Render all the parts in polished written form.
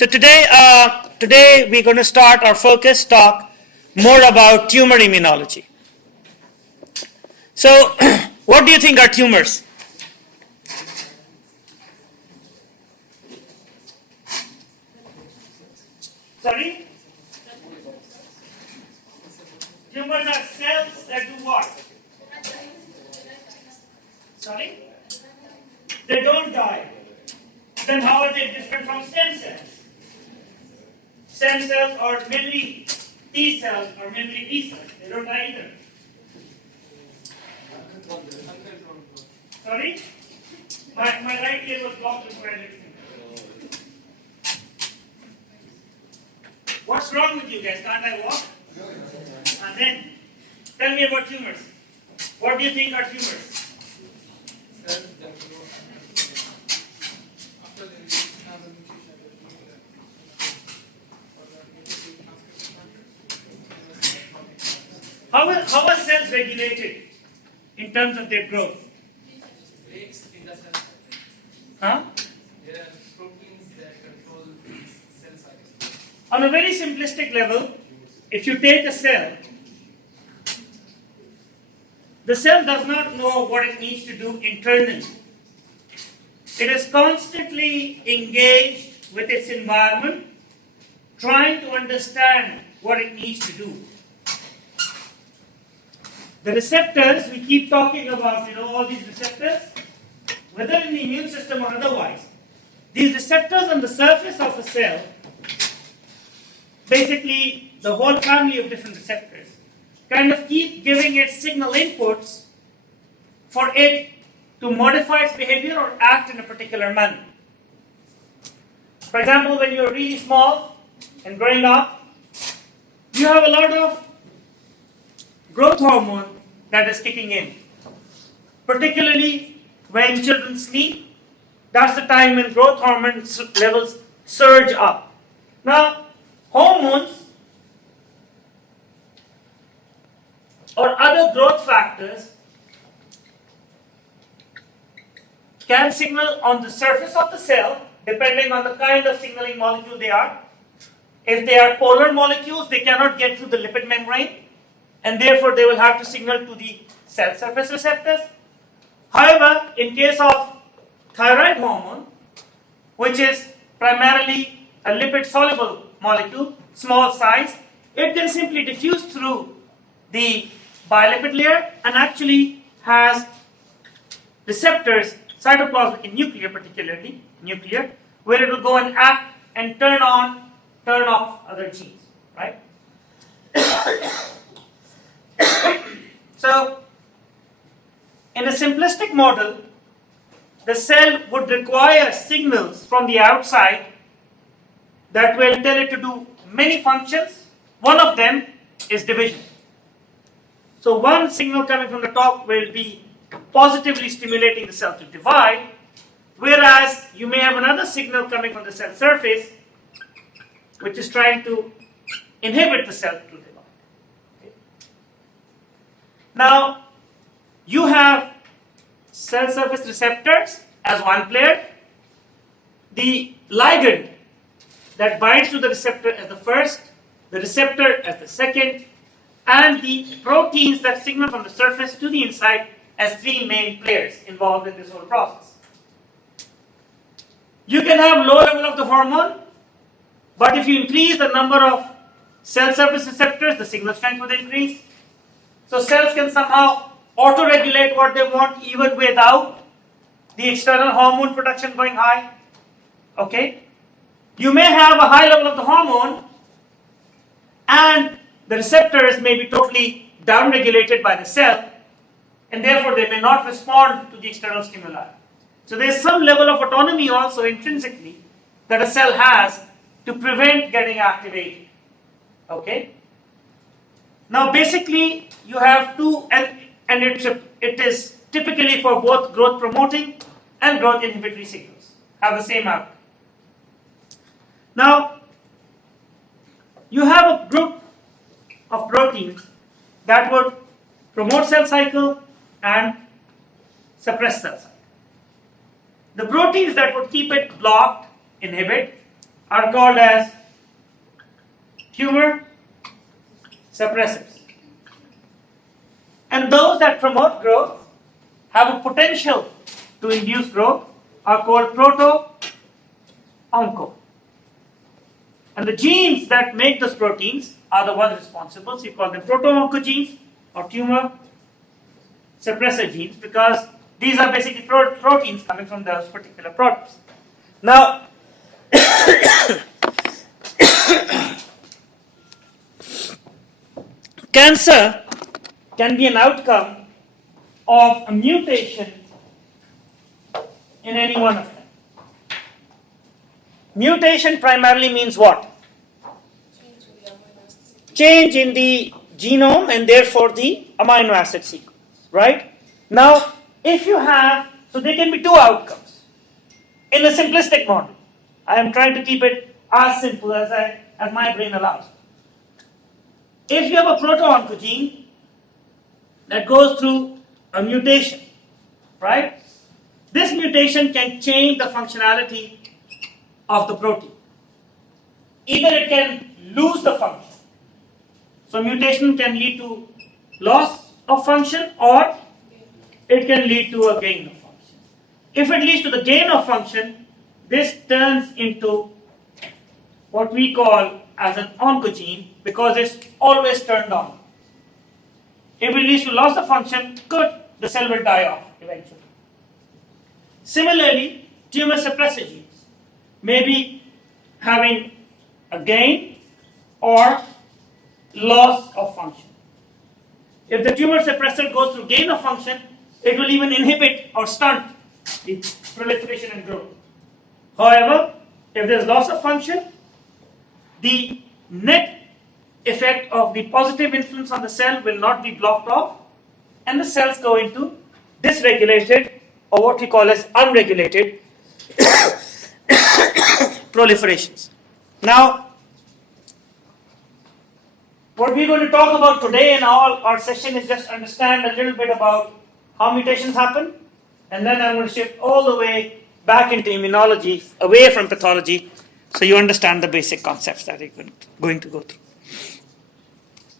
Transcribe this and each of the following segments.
So today we're going to start our focus talk more about tumor immunology. So what do you think are tumors? Sorry? Tumors are cells that do what? Sorry? They don't die. Then how are they different from stem cells? Stem cells or memory T cells or memory B cells. They don't die either. Sorry? My right ear was blocked with my left ear. What's wrong with you guys? Can't I walk? And then, tell me about tumors. What do you think are tumors? How are cells regulated in terms of their growth? Huh? There are proteins that control cell cycle. On a very simplistic level, if you take a cell, the cell does not know what it needs to do internally. It is constantly engaged with its environment, trying to understand what it needs to do. The receptors, we keep talking about, all these receptors, whether in the immune system or otherwise. These receptors on the surface of a cell, basically the whole family of different receptors, kind of keep giving it signal inputs for it to modify its behavior or act in a particular manner. For example, when you're really small and growing up, you have a lot of growth hormone that is kicking in. Particularly when children sleep, that's the time when growth hormone levels surge up. Now, hormones or other growth factors can signal on the surface of the cell depending on the kind of signaling molecule they are. If they are polar molecules, they cannot get through the lipid membrane, and therefore they will have to signal to the cell surface receptors. However, in case of thyroid hormone, which is primarily a lipid-soluble molecule, small size, it can simply diffuse through the bilipid layer and actually has receptors, cytoplasmic and nuclear particularly, where it will go and act and turn on, turn off other genes, right? So, in a simplistic model, the cell would require signals from the outside that will tell it to do many functions. One of them is division. So one signal coming from the top will be positively stimulating the cell to divide, whereas you may have another signal coming from the cell surface which is trying to inhibit the cell to divide. Okay. Now, you have cell surface receptors as one player, the ligand that binds to the receptor as the first, the receptor as the second, and the proteins that signal from the surface to the inside as three main players involved in this whole process. You can have low level of the hormone, but if you increase the number of cell surface receptors, the signal strength will increase. So cells can somehow auto-regulate what they want even without the external hormone production going high. Okay? You may have a high level of the hormone and the receptors may be totally down-regulated by the cell, and therefore they may not respond to the external stimuli. So there is some level of autonomy also intrinsically that a cell has to prevent getting activated. Okay? Now basically you have two, and it is typically for both growth promoting and growth inhibitory signals, have the same outcome. Now, you have a group of proteins that would promote cell cycle and suppress cell cycle. The proteins that would keep it blocked, inhibit, are called as tumor suppressors. And those that promote growth, have a potential to induce growth, are called proto-onco. And the genes that make those proteins are the ones responsible. So you call them proto-oncogenes or tumor suppressor genes, because these are basically proteins coming from those particular proteins. Now, cancer can be an outcome of a mutation in any one of them. Mutation primarily means what? Change in the genome and therefore the amino acid sequence, right? Now, if you have, so there can be two outcomes. In a simplistic model, I am trying to keep it as simple as my brain allows. If you have a proto-oncogene that goes through a mutation, right? This mutation can change the functionality of the protein. Either it can lose the function. So mutation can lead to loss of function, or it can lead to a gain of function. If it leads to the gain of function, this turns into what we call as an oncogene, because it's always turned on. If it leads to loss of function, good, the cell will die off eventually. Similarly, tumor suppressor genes may be having a gain or loss of function. If the tumor suppressor goes through gain of function, it will even inhibit or stunt the proliferation and growth. However, if there is loss of function, the net effect of the positive influence on the cell will not be blocked off, and the cells go into dysregulated, or what we call as unregulated proliferations. Now, what we're going to talk about today in our session is just understand a little bit about how mutations happen, and then I'm going to shift all the way back into immunology, away from pathology, so you understand the basic concepts that we're going to go through.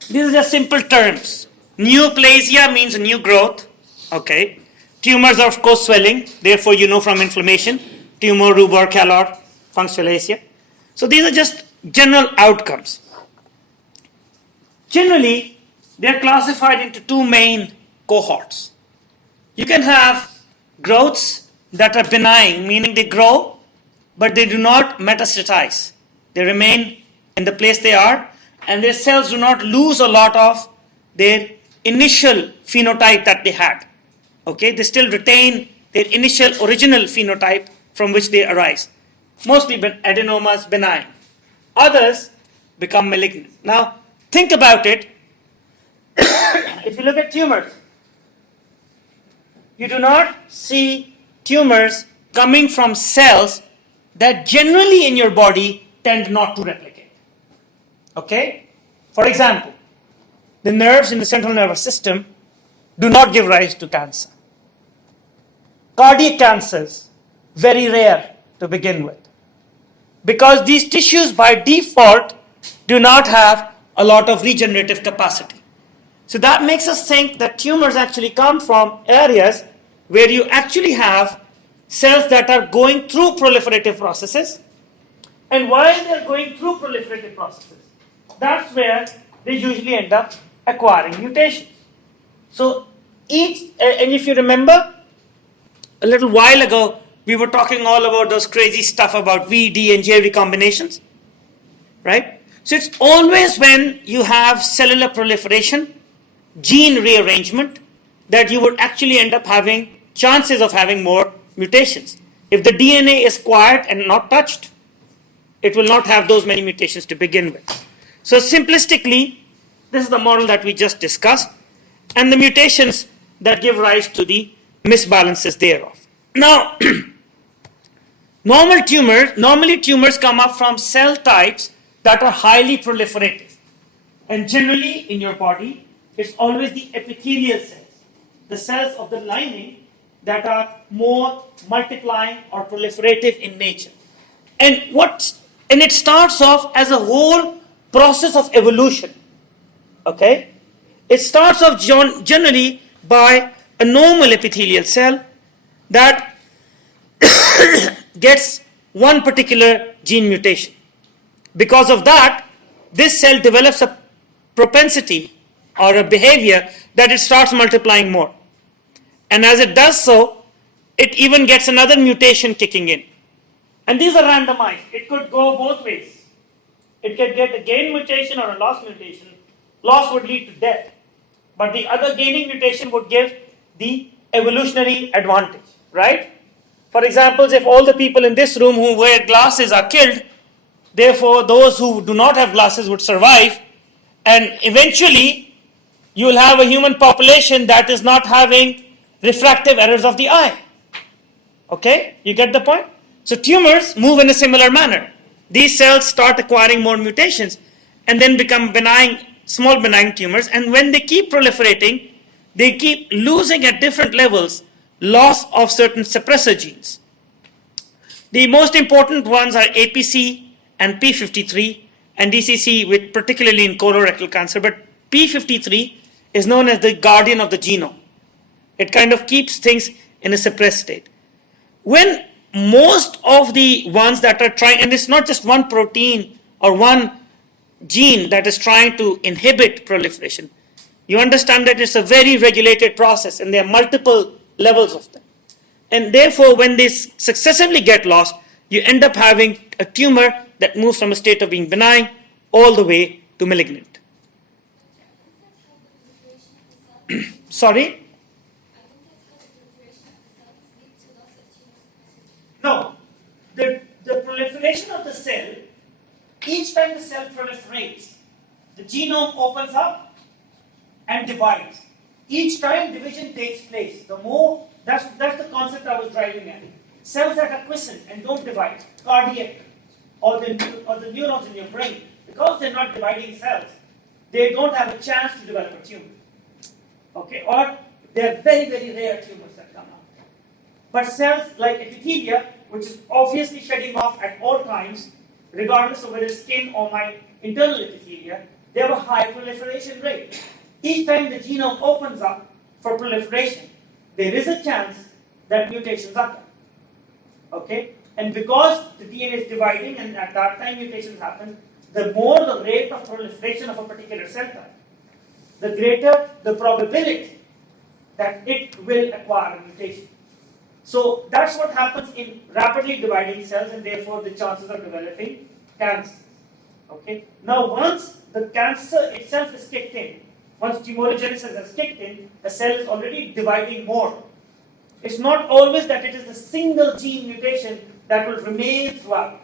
These are just simple terms. Neoplasia means new growth. Okay. Tumors are of course swelling. Therefore, you know from inflammation. Tumor, rubor, calor, functionalacia. So these are just general outcomes. Generally, they are classified into two main cohorts. You can have growths that are benign, meaning they grow, but they do not metastatize. They remain in the place they are, and their cells do not lose a lot of their initial phenotype that they had. Okay, they still retain their initial original phenotype from which they arise. Mostly adenomas, benign. Others become malignant. Now, think about it. If you look at tumors, you do not see tumors coming from cells that generally in your body tend not to replicate. Okay? For example, the nerves in the central nervous system do not give rise to cancer. Cardiac cancers, very rare to begin with, because these tissues by default do not have a lot of regenerative capacity. So that makes us think that tumors actually come from areas where you actually have cells that are going through proliferative processes, and while they are going through proliferative processes, that's where they usually end up acquiring mutations. So and if you remember, a little while ago, we were talking all about those crazy stuff about V, D, and J recombinations, right? So it's always when you have cellular proliferation, gene rearrangement, that you would actually end up having chances of having more mutations. If the DNA is quiet and not touched, it will not have those many mutations to begin with. So simplistically, this is the model that we just discussed, and the mutations that give rise to the misbalances thereof. Now, normally tumors come up from cell types that are highly proliferative. And generally in your body, it's always the epithelial cells, the cells of the lining that are more multiplying or proliferative in nature. And what And it starts off as a whole process of evolution. Okay? It starts off generally by a normal epithelial cell that gets one particular gene mutation. Because of that, this cell develops a propensity or a behavior that it starts multiplying more. And as it does so, it even gets another mutation kicking in. And these are randomized. It could go both ways. It could get a gain mutation or a loss mutation. Loss would lead to death. But the other gaining mutation would give the evolutionary advantage, right? For example, if all the people in this room who wear glasses are killed, therefore those who do not have glasses would survive, and eventually you will have a human population that is not having refractive errors of the eye. Okay, you get the point? So tumors move in a similar manner. These cells start acquiring more mutations and then become benign, small benign tumors, and when they keep proliferating, they keep losing at different levels loss of certain suppressor genes. The most important ones are APC and P53 and DCC, with particularly in colorectal cancer, but P53 is known as the guardian of the genome. It kind of keeps things in a suppressed state. When most of the ones that are trying, and it's not just one protein or one gene that is trying to inhibit proliferation, you understand that it's a very regulated process and there are multiple levels of them. And therefore, when they successively get lost, you end up having a tumor that moves from a state of being benign all the way to malignant. Sorry? No. The proliferation of the cell, each time the cell proliferates, the genome opens up and divides. Each time division takes place, the more, that's the concept I was driving at. Cells that are quiescent and don't divide, cardiac, or the neurons in your brain, because they're not dividing cells, they don't have a chance to develop a tumor. Okay, or they're very, very rare tumors that come out. But cells like epithelia, which is obviously shedding off at all times, regardless of whether it's skin or my internal epithelia, they have a high proliferation rate. Each time the genome opens up for proliferation, there is a chance that mutations occur. Okay? And because the DNA is dividing and at that time mutations happen, the more the rate of proliferation of a particular cell type, the greater the probability that it will acquire a mutation. So that's what happens in rapidly dividing cells, and therefore the chances of developing cancer. Okay? Now once the cancer itself is kicked in, once tumorigenesis has kicked in, the cell is already dividing more. It's not always that it is the single gene mutation that will remain throughout.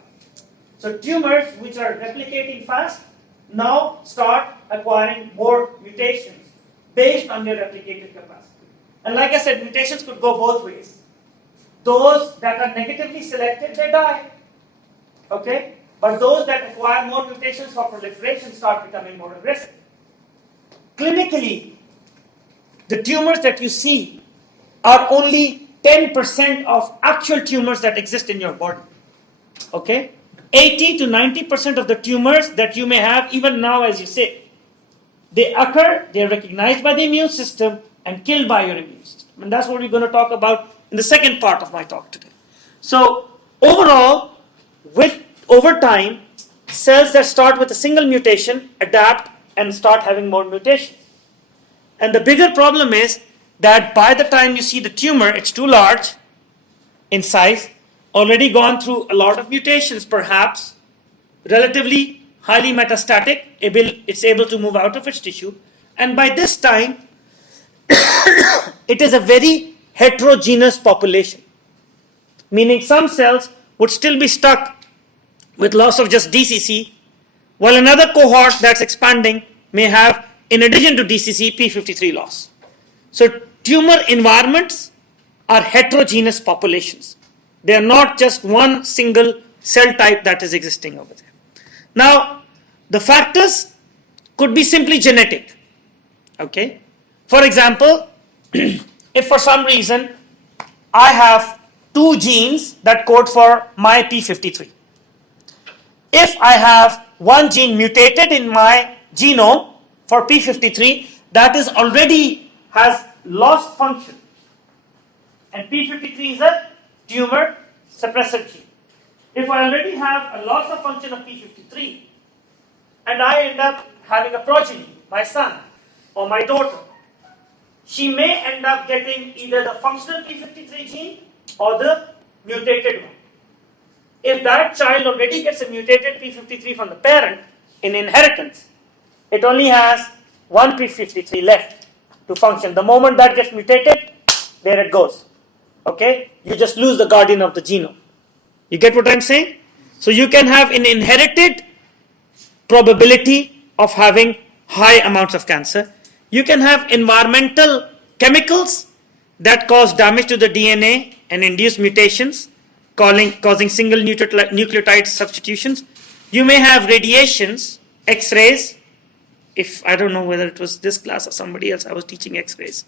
So tumors which are replicating fast now start acquiring more mutations based on their replicative capacity. And like I said, mutations could go both ways. Those that are negatively selected, they die. Okay? But those that acquire more mutations for proliferation start becoming more aggressive. Clinically, the tumors that you see are only 10% of actual tumors that exist in your body. Okay? 80 to 90% of the tumors that you may have, even now as you say, they occur, they are recognized by the immune system and killed by your immune system. And that's what we're going to talk about in the second part of my talk today. So, overall, over time, cells that start with a single mutation adapt and start having more mutations. And the bigger problem is that by the time you see the tumor, it's too large in size, already gone through a lot of mutations, perhaps, relatively highly metastatic, it's able to move out of its tissue, and by this time, it is a very heterogeneous population, meaning some cells would still be stuck with loss of just DCC, while another cohort that's expanding may have, in addition to DCC, P53 loss. So tumor environments are heterogeneous populations. They are not just one single cell type that is existing over there. Now, the factors could be simply genetic. Okay? For example, if for some reason I have two genes that code for my P53, if I have one gene mutated in my genome for P53 that is already has lost function, and P53 is a tumor suppressor gene. If I already have a loss of function of P53 and I end up having a progeny, my son or my daughter, she may end up getting either the functional P53 gene or the mutated one. If that child already gets a mutated P53 from the parent in inheritance, it only has one P53 left to function. The moment that gets mutated, there it goes. Okay? You just lose the guardian of the genome. You get what I'm saying? So you can have an inherited probability of having high amounts of cancer. You can have environmental chemicals that cause damage to the DNA and induce mutations, causing single nucleotide substitutions. You may have radiations, X-rays. If I don't know whether it was this class or somebody else, I was teaching X-rays.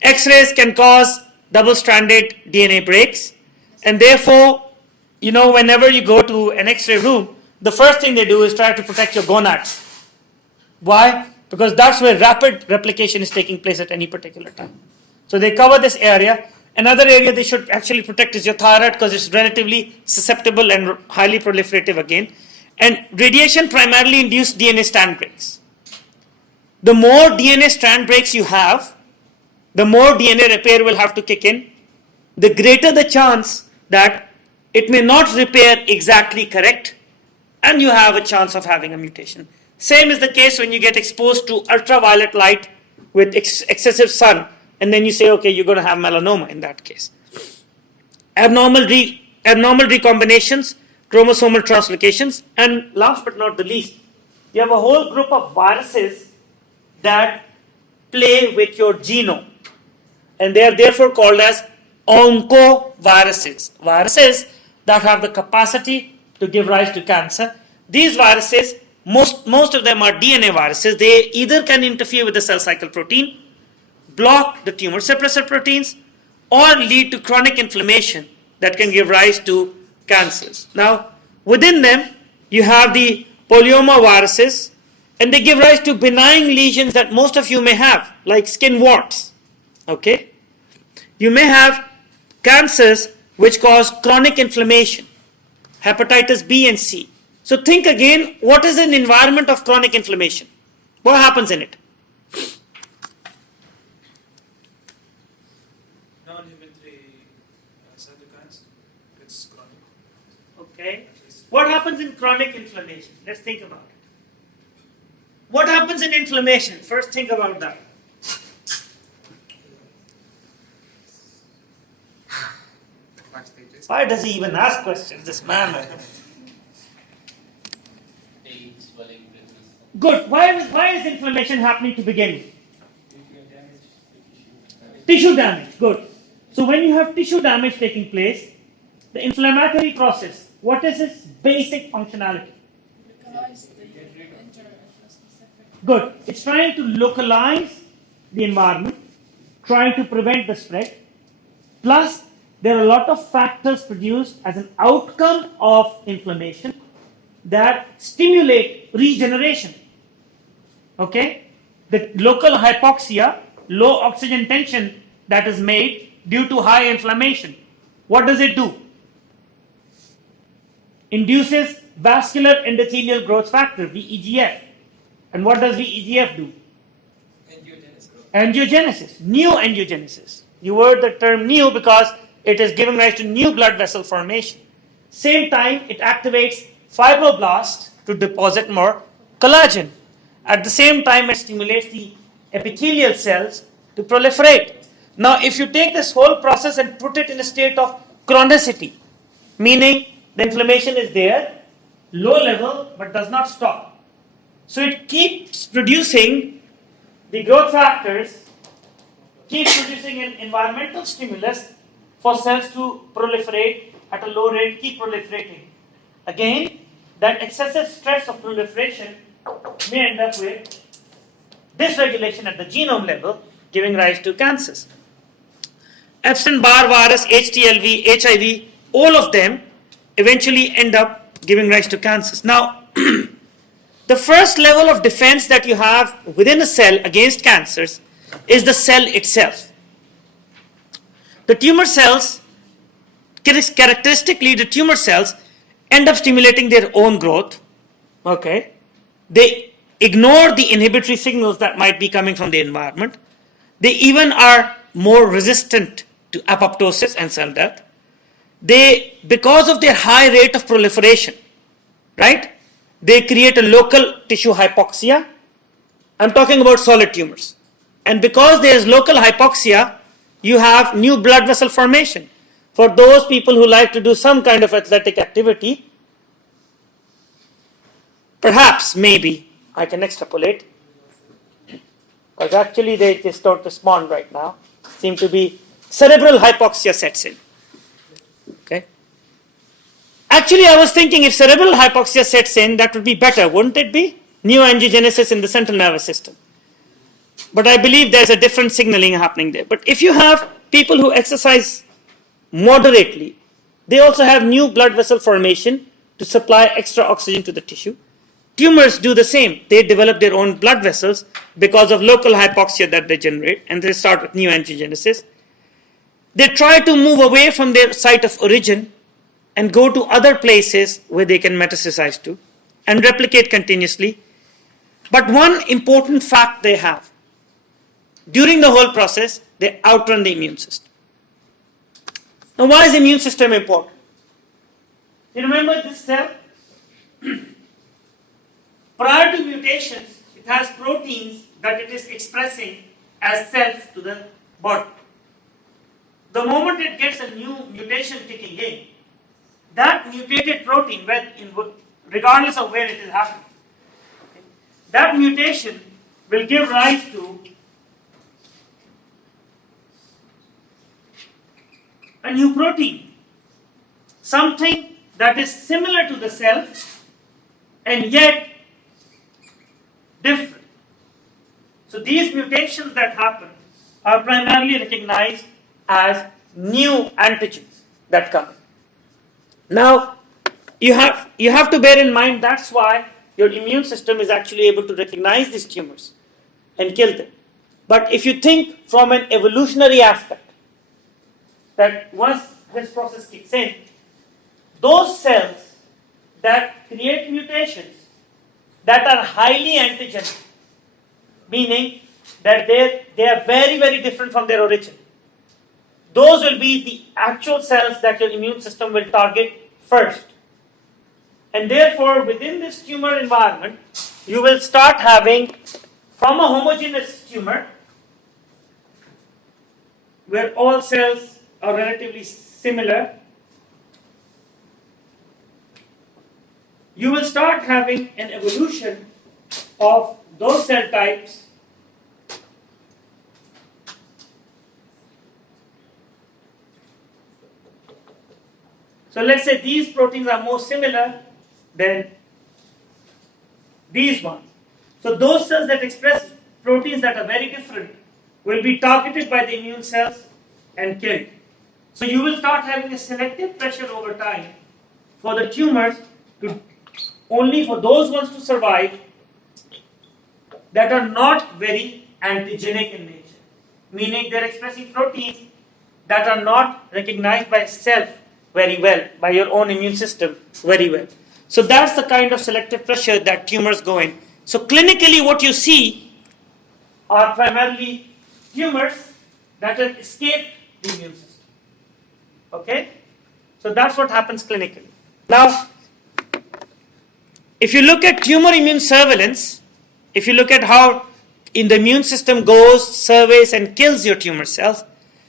X-rays can cause double-stranded DNA breaks, and therefore, whenever you go to an X-ray room, the first thing they do is try to protect your gonads. Why? Because that's where rapid replication is taking place at any particular time. So they cover this area. Another area they should actually protect is your thyroid, because it's relatively susceptible and highly proliferative again. And radiation primarily induced DNA strand breaks. The more DNA strand breaks you have, the more DNA repair will have to kick in, the greater the chance that it may not repair exactly correct, and you have a chance of having a mutation. Same is the case when you get exposed to ultraviolet light with excessive sun, and then you say, okay, you're going to have melanoma in that case. Abnormal recombinations, chromosomal translocations, and last but not the least, you have a whole group of viruses that play with your genome, and they are therefore called as oncoviruses. Viruses that have the capacity to give rise to cancer. These viruses, most of them are DNA viruses. They either can interfere with the cell cycle protein, block the tumor suppressor proteins, or lead to chronic inflammation that can give rise to cancers. Now, within them, you have the polyoma viruses, and they give rise to benign lesions that most of you may have, like skin warts. Okay? You may have cancers which cause chronic inflammation, hepatitis B and C. So think again, what is an environment of chronic inflammation? What happens in it? Non-inhibitory cytokines, it's chronic. Okay. What happens in chronic inflammation? Let's think about it. What happens in inflammation? First think about that. Why does he even ask questions, this man? Good. Why is inflammation happening to begin with? Tissue damage. Good. So when you have tissue damage taking place, the inflammatory process, what is its basic functionality? Good. It's trying to localize the environment, trying to prevent the spread. Plus, there are a lot of factors produced as an outcome of inflammation that stimulate regeneration. Okay? The local hypoxia, low oxygen tension that is made due to high inflammation. What does it do? Induces vascular endothelial growth factor, VEGF. And what does VEGF do? Angiogenesis. New angiogenesis. You heard the term new because it is giving rise to new blood vessel formation. Same time, it activates fibroblasts to deposit more collagen. At the same time, it stimulates the epithelial cells to proliferate. Now, if you take this whole process and put it in a state of chronicity, meaning the inflammation is there, low level, but does not stop. So it keeps producing the growth factors, keeps producing an environmental stimulus for cells to proliferate at a low rate, keep proliferating. Again, that excessive stress of proliferation may end up with dysregulation at the genome level, giving rise to cancers. Epstein-Barr virus, HTLV, HIV, all of them eventually end up giving rise to cancers. Now, the first level of defense that you have within a cell against cancers is the cell itself. The tumor cells, characteristically, the tumor cells end up stimulating their own growth. Okay, they ignore the inhibitory signals that might be coming from the environment. They even are more resistant to apoptosis and cell death. They, because of their high rate of proliferation, right, they create a local tissue hypoxia. I'm talking about solid tumors. And because there is local hypoxia, you have new blood vessel formation. For those people who like to do some kind of athletic activity, perhaps, maybe, I can extrapolate, because actually they just don't respond right now. Seem to be cerebral hypoxia sets in. Okay. Actually, I was thinking if cerebral hypoxia sets in, that would be better, wouldn't it be? Neoangiogenesis in the central nervous system. But I believe there's a different signaling happening there. But if you have people who exercise moderately, they also have new blood vessel formation to supply extra oxygen to the tissue. Tumors do the same. They develop their own blood vessels because of local hypoxia that they generate, and they start with neoangiogenesis. They try to move away from their site of origin and go to other places where they can metastasize to and replicate continuously. But one important fact they have, during the whole process, they outrun the immune system. Now, why is the immune system important? You remember this cell? Prior to mutations, it has proteins that it is expressing as cells to the body. The moment it gets a new mutation kicking in, that mutated protein, regardless of where it is happening, that mutation will give rise to a new protein, something that is similar to the cell and yet different. So these mutations that happen are primarily recognized as new antigens that come in. Now, you have to bear in mind that's why your immune system is actually able to recognize these tumors and kill them. But if you think from an evolutionary aspect, that once this process kicks in, those cells that create mutations that are highly antigenic, meaning that they are very, very different from their origin, those will be the actual cells that your immune system will target first. And therefore, within this tumor environment, you will start having, from a homogeneous tumor, where all cells are relatively similar, you will start having an evolution of those cell types so let's say these proteins are more similar than these ones. So those cells that express proteins that are very different will be targeted by the immune cells and killed. So you will start having a selective pressure over time for the tumors to only for those ones to survive that are not very antigenic in nature, meaning they're expressing proteins that are not recognized by self very well, by your own immune system very well. So that's the kind of selective pressure that tumors go in. So clinically what you see are primarily tumors that have escaped the immune system. Okay? So that's what happens clinically. Now, if you look at tumor immune surveillance, if you look at how in the immune system goes, surveys and kills your tumor cells,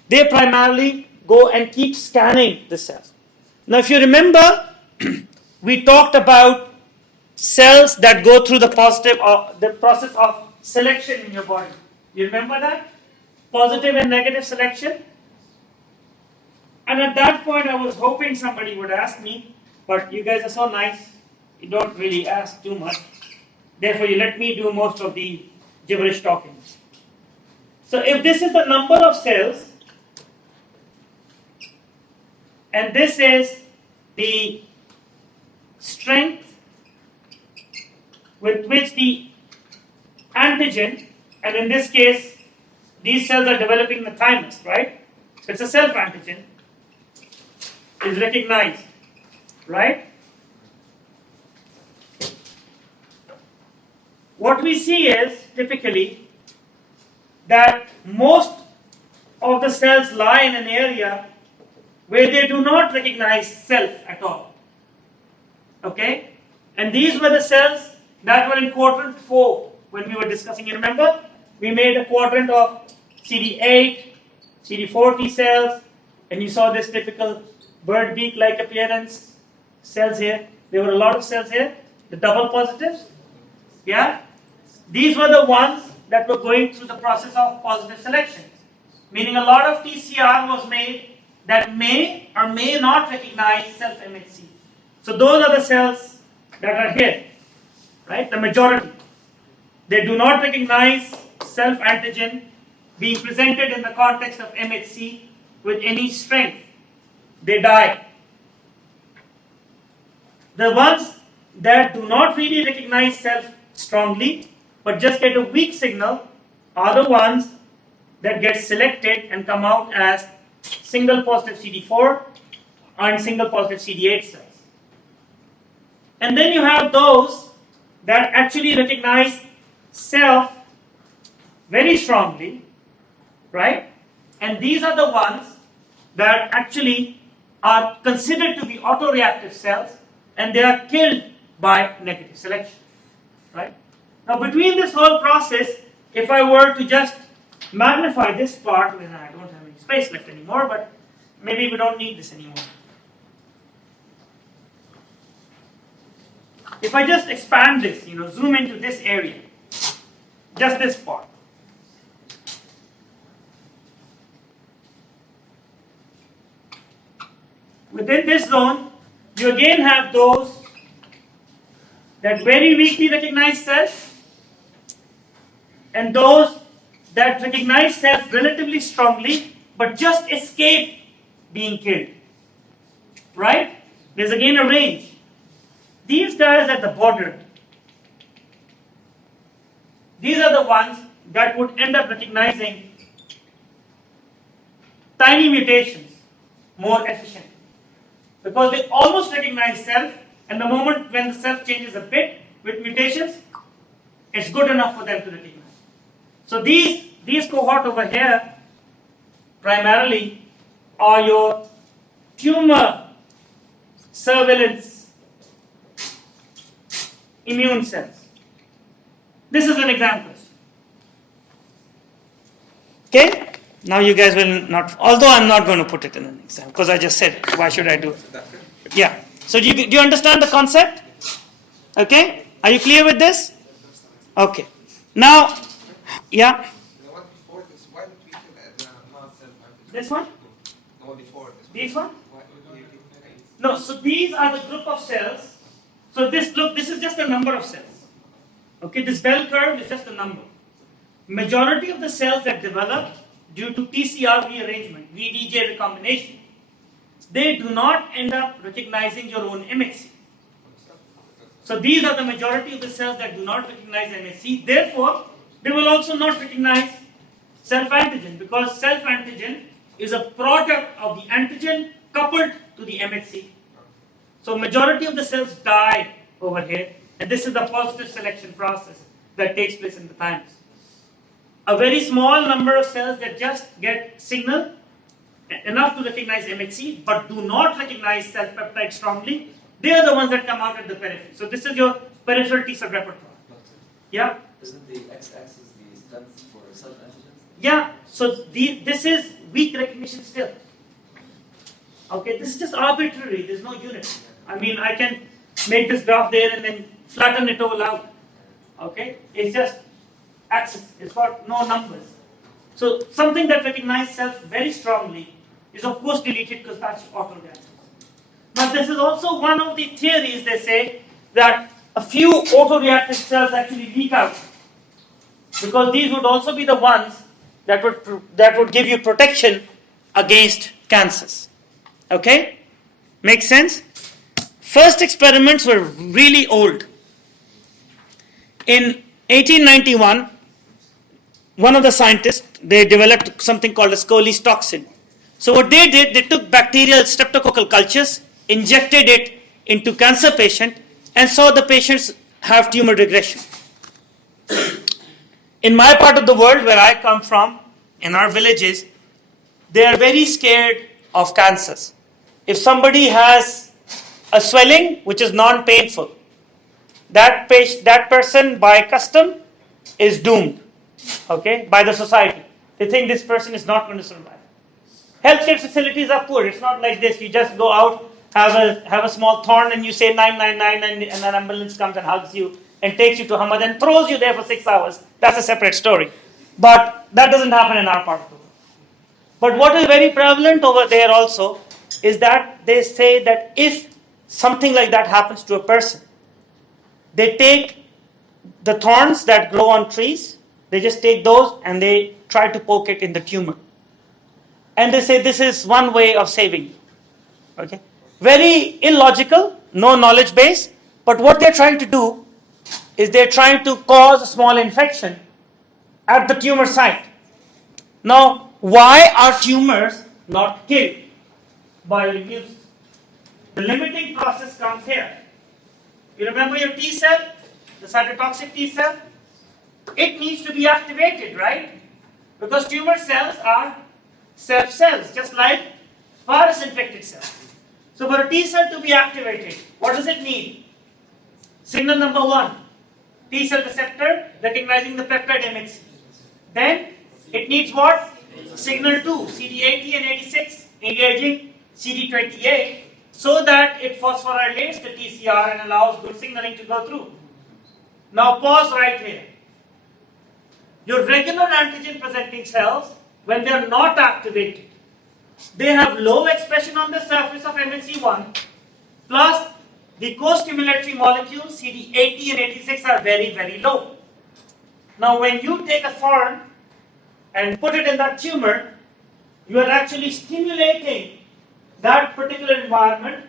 they primarily go and keep scanning the cells. Now, if you remember, we talked about cells that go through the process of selection in your body. You remember that? Positive and negative selection? And at that point, I was hoping somebody would ask me, but you guys are so nice, you don't really ask too much. Therefore, you let me do most of the gibberish talking. So if this is the number of cells, and this is the strength with which the antigen, and in this case, these cells are developing the thymus, right? So it's a self-antigen, is recognized, right? What we see is typically that most of the cells lie in an area where they do not recognize self at all. Okay? And these were the cells that were in quadrant 4 when we were discussing. You remember? We made a quadrant of CD8, CD4 T cells, and you saw this typical bird beak-like appearance cells here. There were a lot of cells here, the double positives. Yeah? These were the ones that were going through the process of positive selection. Meaning a lot of TCR was made that may or may not recognize self-MHC. So those are the cells that are here, right? The majority. They do not recognize self-antigen being presented in the context of MHC with any strength. They die. The ones that do not really recognize self strongly, but just get a weak signal, are the ones that get selected and come out as single positive CD4 and single positive CD8 cells. And then you have those that actually recognize self very strongly, right? And these are the ones that actually are considered to be autoreactive cells, and they are killed by negative selection, right? Now between this whole process, if I were to just magnify this part, then I don't have any space left anymore, but maybe we don't need this anymore. If I just expand this, zoom into this area, just this part. Within this zone, you again have those that very weakly recognize self, and those that recognize self relatively strongly, but just escape being killed. Right? There's again a range. These guys at the border, these are the ones that would end up recognizing tiny mutations more efficiently. Because they almost recognize self, and the moment when the self changes a bit with mutations, it's good enough for them to recognize. So these cohort over here primarily are your tumor surveillance immune cells. This is an example. Okay? Now you guys will not, although I'm not going to put it in an exam, because I just said, why should I do it? Yeah. So do you understand the concept? Okay? Are you clear with this? Okay. Now, yeah? The one before this, why would we do that? Not self-antigen. This one? The one before this. These one? Why would we recognize? No, so these are the group of cells. So this is just the number of cells. Okay, this bell curve is just a number. Majority of the cells that develop due to TCR rearrangement, VDJ recombination, they do not end up recognizing your own MHC. So these are the majority of the cells that do not recognize MHC. Therefore, they will also not recognize self-antigen, because self-antigen is a product of the antigen coupled to the MHC. So majority of the cells die over here, and this is the positive selection process that takes place in the thymus. A very small number of cells that just get signal enough to recognize MHC but do not recognize self-peptide strongly, they are the ones that come out at the periphery. So this is your peripheral T cell repertoire. Yeah? Isn't the x-axis the strength for self-antigens? Yeah, so this is weak recognition still. Okay, this is just arbitrary, there's no unit. I mean, I can make this graph there and then flatten it all out. Okay, it's just axis, it's got no numbers. So something that recognizes self very strongly is of course deleted because that's autoreactive. But this is also one of the theories, they say, that a few autoreactive cells actually leak out, because these would also be the ones that would give you protection against cancers. Okay? Makes sense? first experiments were really old. In 1891, one of the scientists, they developed something called a Scully's toxin. So what they did, they took bacterial streptococcal cultures, injected it into cancer patient, and saw the patients have tumor regression. In my part of the world where I come from, in our villages, they are very scared of cancers. If somebody has a swelling which is non-painful, that person by custom is doomed, okay, by the society. They think this person is not going to survive. Healthcare facilities are poor. It's not like this. You just go out, have a small thorn, and you say 999, and an ambulance comes and hugs you and takes you to Hamad and throws you there for 6 hours. That's a separate story. But that doesn't happen in our part of the world. But what is very prevalent over there also is that they say that if something like that happens to a person, they take the thorns that grow on trees, they just take those and they try to poke it in the tumor. And they say this is one way of saving you. Okay? Very illogical, no knowledge base, but what they're trying to do is they're trying to cause a small infection at the tumor site. Now, why are tumors not killed by reduced? The limiting process comes here. You remember your T cell, the cytotoxic T cell? It needs to be activated, right? Because tumor cells are self cells, just like virus infected cells. So for a T cell to be activated, what does it need? Signal number 1, T cell receptor recognizing the peptide MHC. Then it needs what? Signal 2, CD80 and 86 engaging CD28, so that it phosphorylates the TCR and allows good signaling to go through. Now pause right here. Your regular antigen presenting cells, when they are not activated, they have low expression on the surface of MHC1, plus the co-stimulatory molecules CD80 and 86 are very, very low. Now when you take a thorn and put it in that tumor, you are actually stimulating that particular environment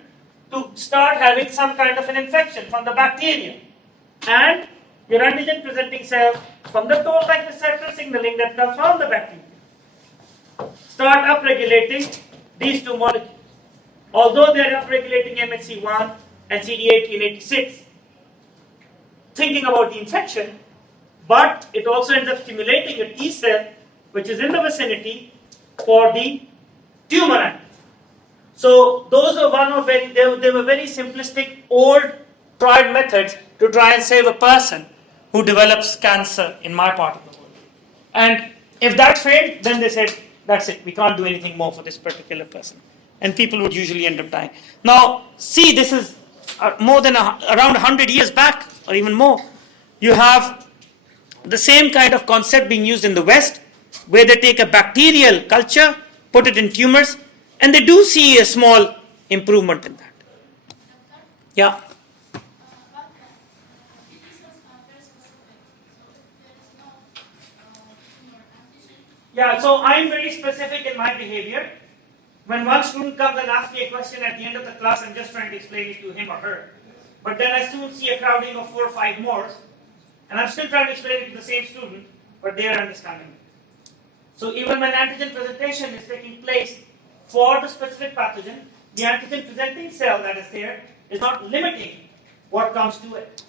to start having some kind of an infection from the bacteria. And your antigen presenting cell from the toll-like receptor signaling that comes from the bacteria start upregulating these two molecules. Although they are upregulating MHC1 and CD80 and 86, thinking about the infection, but it also ends up stimulating a T cell which is in the vicinity for the tumor antigen. So those are they were very simplistic, old, tried methods to try and save a person who develops cancer in my part of the world. And if that failed, then they said, that's it, we can't do anything more for this particular person. And people would usually end up dying. Now, see, this is more than around 100 years back, or even more. You have the same kind of concept being used in the West, where they take a bacterial culture, put it in tumors, and they do see a small improvement in that. Yeah. Yeah, so I'm very specific in my behavior. When one student comes and asks me a question at the end of the class, I'm just trying to explain it to him or her. But then I soon see a crowding of 4 or 5 more, and I'm still trying to explain it to the same student, but they are understanding it. So even when antigen presentation is taking place for the specific pathogen, the antigen presenting cell that is there is not limiting what comes to it.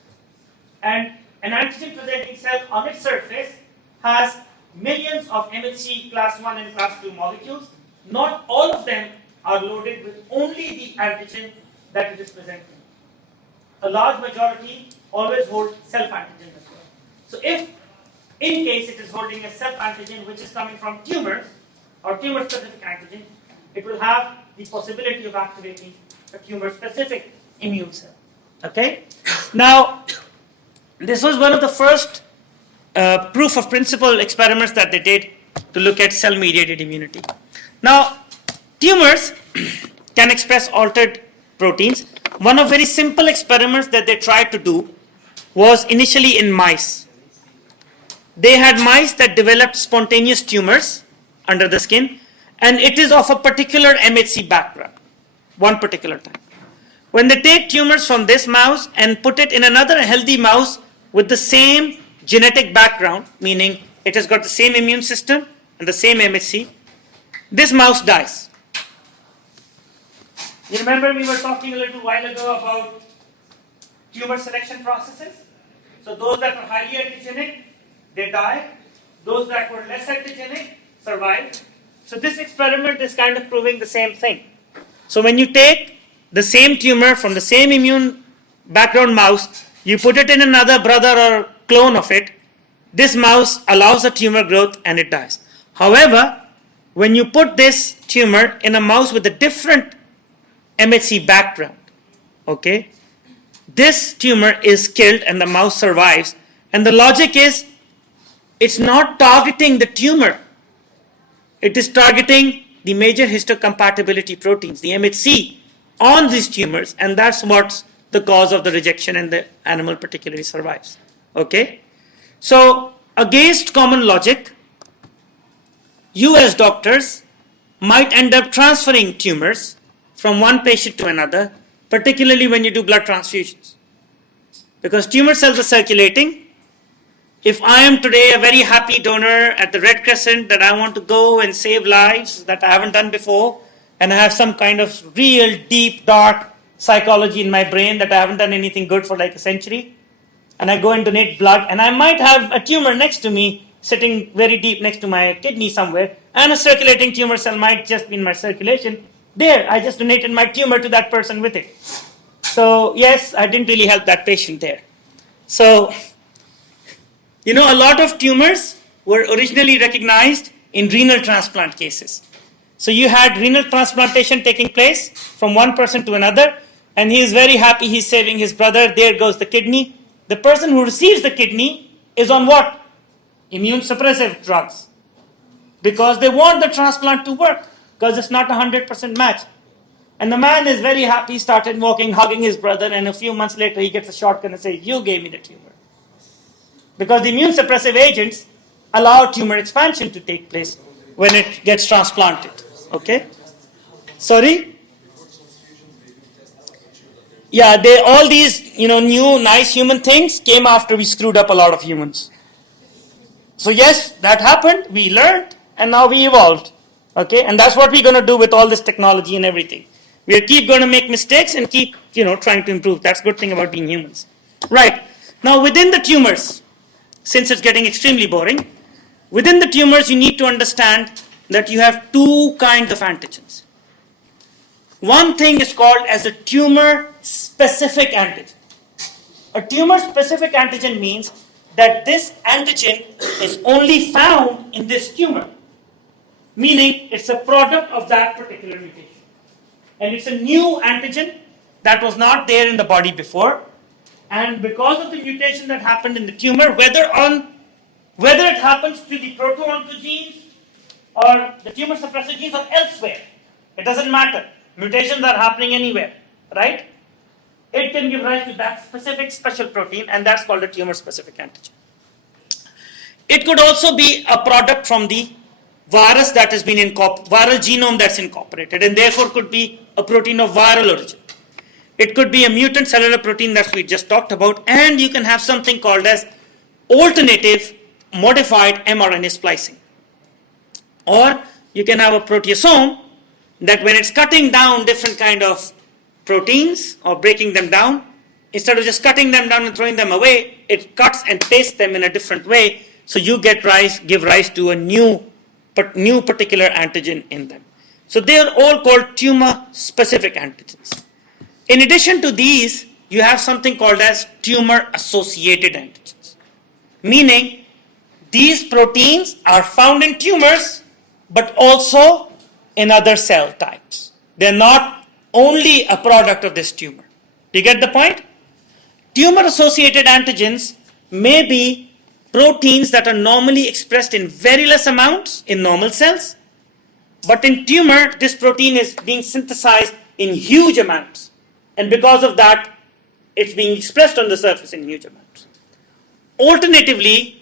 And an antigen presenting cell on its surface has millions of MHC class 1 and class 2 molecules. Not all of them are loaded with only the antigen that it is presenting. A large majority always hold self-antigen as well. So if, in case it is holding a self-antigen which is coming from tumors, or tumor-specific antigen, it will have the possibility of activating a tumor-specific immune cell. Okay? Now, this was one of the first proof of principle experiments that they did to look at cell-mediated immunity. Now, tumors can express altered proteins. One of very simple experiments that they tried to do was initially in mice. They had mice that developed spontaneous tumors under the skin, and it is of a particular MHC background, one particular type. When they take tumors from this mouse and put it in another healthy mouse with the same genetic background, meaning it has got the same immune system and the same MHC, this mouse dies. You remember we were talking a little while ago about tumor selection processes? So those that were highly antigenic, they die. Those that were less antigenic survived. So this experiment is kind of proving the same thing. So when you take the same tumor from the same immune background mouse, you put it in another brother or clone of it, this mouse allows a tumor growth and it dies. However, when you put this tumor in a mouse with a different MHC background, okay, this tumor is killed and the mouse survives. And the logic is, it's not targeting the tumor. It is targeting the major histocompatibility proteins, the MHC, on these tumors, and that's what's the cause of the rejection, and the animal particularly survives. Okay? So, against common logic, you as doctors might end up transferring tumors from one patient to another, particularly when you do blood transfusions. Because tumor cells are circulating. If I am today a very happy donor at the Red Crescent that I want to go and save lives that I haven't done before, and I have some kind of real deep, dark psychology in my brain that I haven't done anything good for like a century, and I go and donate blood, and I might have a tumor next to me, sitting very deep next to my kidney somewhere, and a circulating tumor cell might just be in my circulation. There, I just donated my tumor to that person with it. So, yes, I didn't really help that patient there. So, you know, a lot of tumors were originally recognized in renal transplant cases. So you had renal transplantation taking place from one person to another, and he is very happy he's saving his brother. There goes the kidney. The person who receives the kidney is on what? Immune suppressive drugs. Because they want the transplant to work, because it's not a 100% match. And the man is very happy, started walking, hugging his brother, and a few months later he gets a shotgun and says, "You gave me the tumor." Because the immune suppressive agents allow tumor expansion to take place when it gets transplanted. Okay? Sorry? Yeah, all these, new nice human things came after we screwed up a lot of humans. So yes, that happened, we learned, and now we evolved. Okay? And that's what we're going to do with all this technology and everything. We'll keep going to make mistakes and keep, trying to improve. That's a good thing about being humans. Right. Now within the tumors, since it's getting extremely boring, within the tumors you need to understand that you have two kinds of antigens. One thing is called as a tumor-specific antigen. A tumor-specific antigen means that this antigen is only found in this tumor, meaning it's a product of that particular mutation. And it's a new antigen that was not there in the body before. And because of the mutation that happened in the tumor, whether it happens to the proto-oncogenes or the tumor suppressor genes or elsewhere, it doesn't matter. Mutations are happening anywhere, right? It can give rise to that specific special protein, and that's called a tumor-specific antigen. It could also be a product from the virus that has been viral genome that's incorporated, and therefore could be a protein of viral origin. It could be a mutant cellular protein that we just talked about, and you can have something called as alternative modified mRNA splicing. Or you can have a proteasome that when it's cutting down different kind of proteins or breaking them down, instead of just cutting them down and throwing them away, it cuts and pastes them in a different way, so you give rise to a new particular antigen in them. So they are all called tumor-specific antigens. In addition to these, you have something called as tumor-associated antigens, meaning these proteins are found in tumors, but also in other cell types. They're not only a product of this tumor. Do you get the point? Tumor-associated antigens may be proteins that are normally expressed in very less amounts in normal cells, but in tumor, this protein is being synthesized in huge amounts. And because of that, it's being expressed on the surface in huge amounts. Alternatively,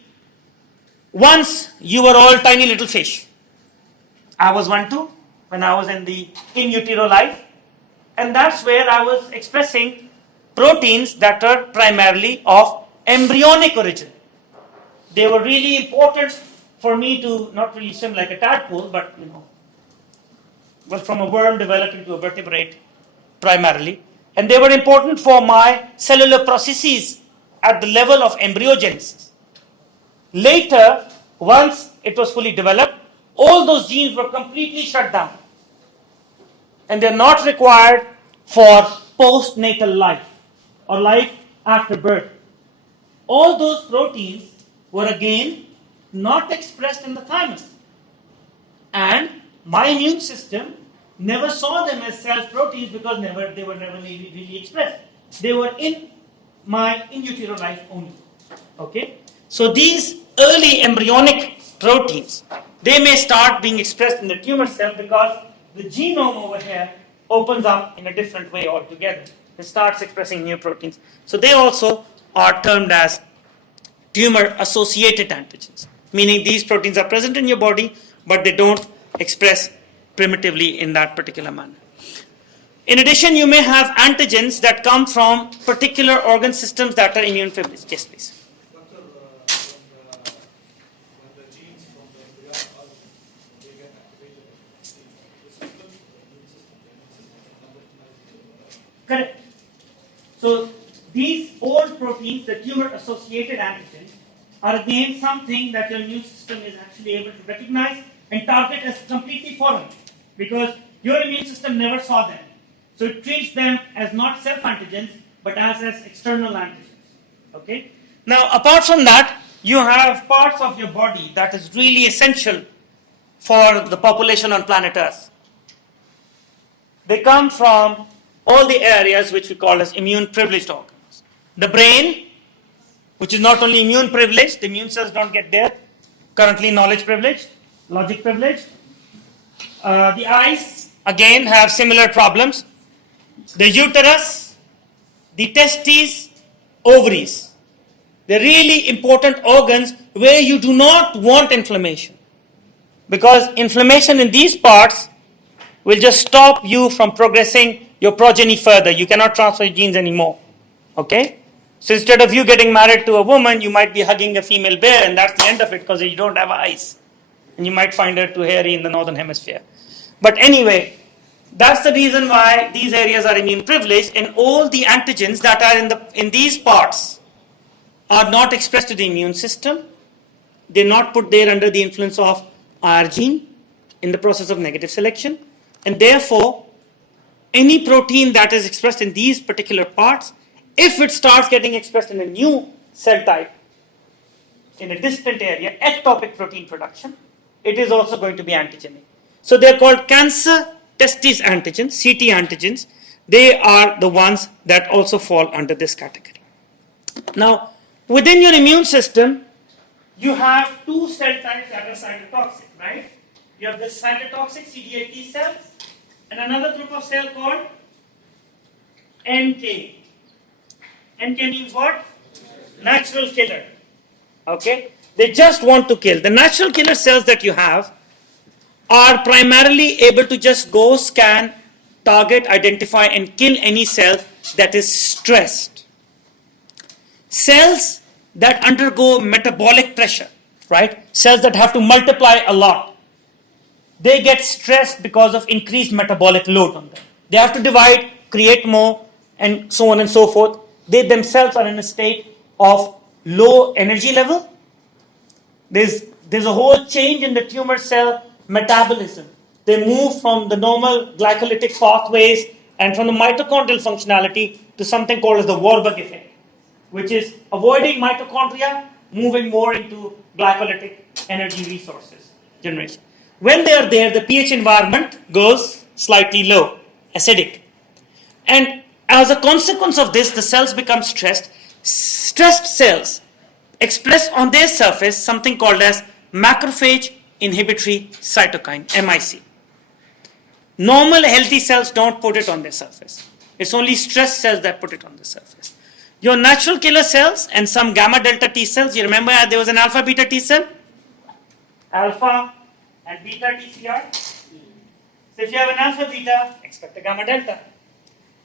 once you were all tiny little fish. I was one too, when I was in utero life. And that's where I was expressing proteins that are primarily of embryonic origin. They were really important for me to not really swim like a tadpole, but was from a worm developed into a vertebrate primarily. And they were important for my cellular processes at the level of embryogenesis. Later, once it was fully developed, all those genes were completely shut down. And they're not required for postnatal life or life after birth. All those proteins were again not expressed in the thymus. And my immune system never saw them as self proteins because they were never really expressed. They were in my in utero life only. Okay? So these early embryonic proteins, they may start being expressed in the tumor cell because the genome over here opens up in a different way altogether. It starts expressing new proteins. So they also are termed as tumor-associated antigens, meaning these proteins are present in your body, but they don't express primitively in that particular manner. In addition, you may have antigens that come from particular organ systems that are immune privileged. Yes, please. Doctor, when the genes from the embryonic organism, they get activated, the system, the immune system, Correct. So these old proteins, the tumor-associated antigens, are again something that your immune system is actually able to recognize and target as completely foreign, because your immune system never saw them. So it treats them as not self-antigens, but as external antigens. Okay? Now, apart from that, you have parts of your body that is really essential for the population on planet Earth. They come from all the areas which we call as immune privileged organs. The brain, which is not only immune privileged, the immune cells don't get there, currently knowledge privileged, logic privileged. The eyes, again, have similar problems. The uterus, the testes, ovaries. They're really important organs where you do not want inflammation. Because inflammation in these parts will just stop you from progressing your progeny further. You cannot transfer your genes anymore. Okay? So instead of you getting married to a woman, you might be hugging a female bear, and that's the end of it because you don't have eyes. And you might find her too hairy in the northern hemisphere. But anyway, that's the reason why these areas are immune privileged, and all the antigens that are in these parts are not expressed to the immune system. They're not put there under the influence of IR gene in the process of negative selection. And therefore, any protein that is expressed in these particular parts, if it starts getting expressed in a new cell type, in a distant area, ectopic protein production, it is also going to be antigenic. So they're called cancer testis antigens, CT antigens. They are the ones that also fall under this category. Now, within your immune system, you have two cell types that are cytotoxic, right? You have the cytotoxic CD8 T cells and another group of cells called NK. NK means what? Natural killer. Okay? They just want to kill. The natural killer cells that you have are primarily able to just go scan, target, identify, and kill any cell that is stressed. Cells that undergo metabolic pressure, right? Cells that have to multiply a lot. They get stressed because of increased metabolic load on them. They have to divide, create more, and so on and so forth. They themselves are in a state of low energy level. There's a whole change in the tumor cell metabolism. They move from the normal glycolytic pathways and from the mitochondrial functionality to something called as the Warburg effect, which is avoiding mitochondria, moving more into glycolytic energy resources generation. When they are there, the pH environment goes slightly low, acidic. And as a consequence of this, the cells become stressed. Stressed cells express on their surface something called as macrophage inhibitory cytokine, MIC. Normal healthy cells don't put it on their surface. It's only stressed cells that put it on the surface. Your natural killer cells and some gamma delta T cells, you remember there was an alpha beta T cell? Alpha and beta TCR. So if you have an alpha beta, expect a gamma delta.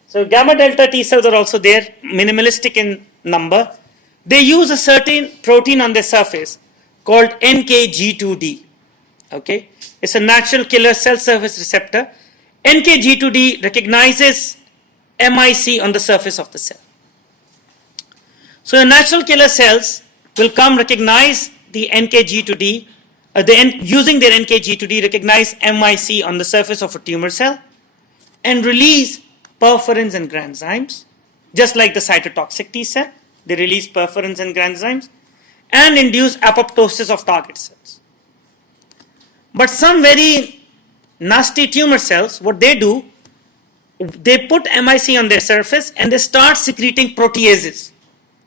So gamma delta T cells are also there, minimalistic in number. They use a certain protein on their surface called NKG2D. Okay, it's a natural killer cell surface receptor. NKG2D recognizes MIC on the surface of the cell. So the natural killer cells will come recognize the NKG2D, using their NKG2D recognize MIC on the surface of a tumor cell and release perforins and granzymes, just like the cytotoxic T cell. They release perforins and granzymes and induce apoptosis of target cells. But some very nasty tumor cells, what they do, they put MIC on their surface and they start secreting proteases.